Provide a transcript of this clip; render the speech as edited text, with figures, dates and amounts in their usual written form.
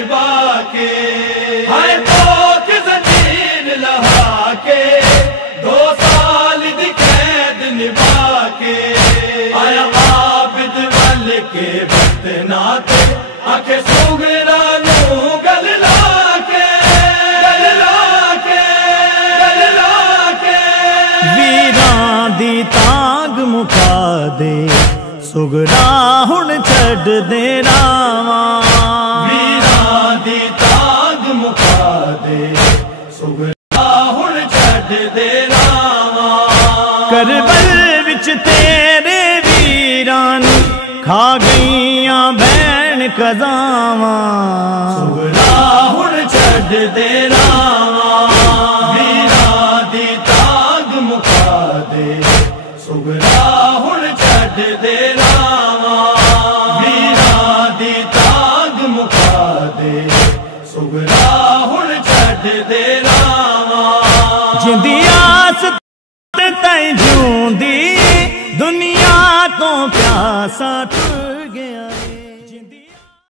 نبھا کے ہائے پوک زنجیر لہا کے 2 سال دی قید نبھا کے آیا عابد وال کے وقت ناتے آکھے سوگرا نو گل لا کے ویران دی تانگ مکا دے سگرا ہن چھڈ دے راواں ویران دی تانگ مکا دے سگرا ہن چھڈ دے راواں کربل وچ تیرے ویران کھا گئیاں بہن قضاواں سگرا ہن چھڈ دے راواں ویران دی تانگ مکا دے سگرا ہن چھڈ دے راواں ویران دی تانگ مکا دے سگرا ہن چھڈ دے راواں جندی آس تائیں جیوندی دنیا تو پیاسا